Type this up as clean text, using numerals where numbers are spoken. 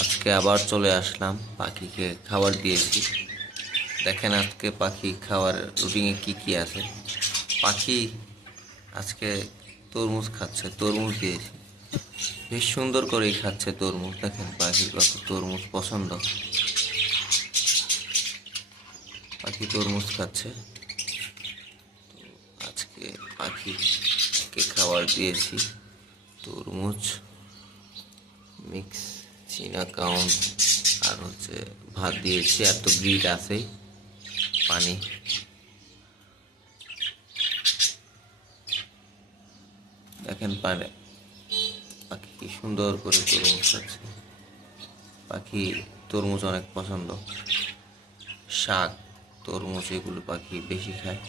আজকে আবার চলে আসলাম, পাখিকে খাবার দিয়েছি। দেখেন আজকে পাখি খাওয়ার রুটিনে কি কি আছে। পাখি আজকে তরমুজ খাচ্ছে, তরমুজ দিয়েছি, বেশ সুন্দর করেই খাচ্ছে তরমুজ। দেখেন পাখির কত তরমুজ পছন্দ, পাখি তরমুজ খাচ্ছে। আজকে পাখিকে খাবার দিয়েছি তরমুজ, মিক্স চীনা কাউন, আর ভাত দিয়েছি, আর তো গ্রিড আছেই, পানি। দেখেন পানি, পাখি কি সুন্দর করে তরমুজ খাচ্ছে। পাখি তরমুজ অনেক পছন্দ, শাক, তরমুজ এগুলো পাখি বেশি খায়।